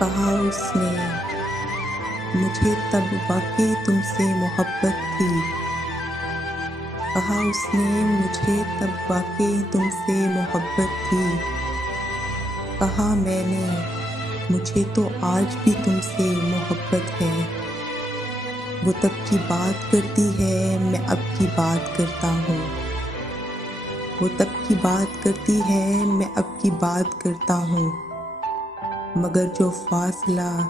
कहा उसने, मुझे तब वाकई तुमसे मोहब्बत थी। कहा उसने, मुझे तब वाकई तुमसे मोहब्बत थी। कहा मैंने, मुझे तो आज भी तुमसे मोहब्बत है। वो तब की बात करती है, मैं अब की बात करता हूँ। वो तब की बात करती है, मैं अब की बात करता हूँ। मगर जो फासला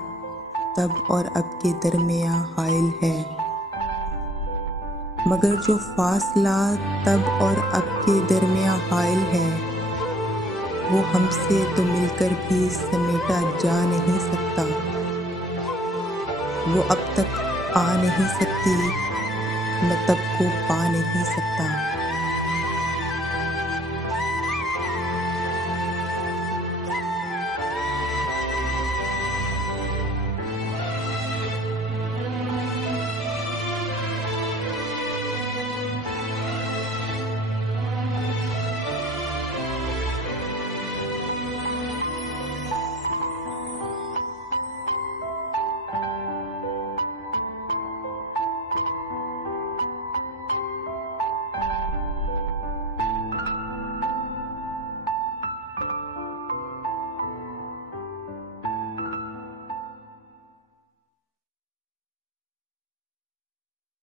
तब और अब के दरमियाँ हाइल है। मगर जो फासला तब और अब के दरमियाँ हाइल है, वो हमसे तो मिलकर भी समेटा जा नहीं सकता। वो अब तक आ नहीं सकती, मैं तब को पा नहीं सकता।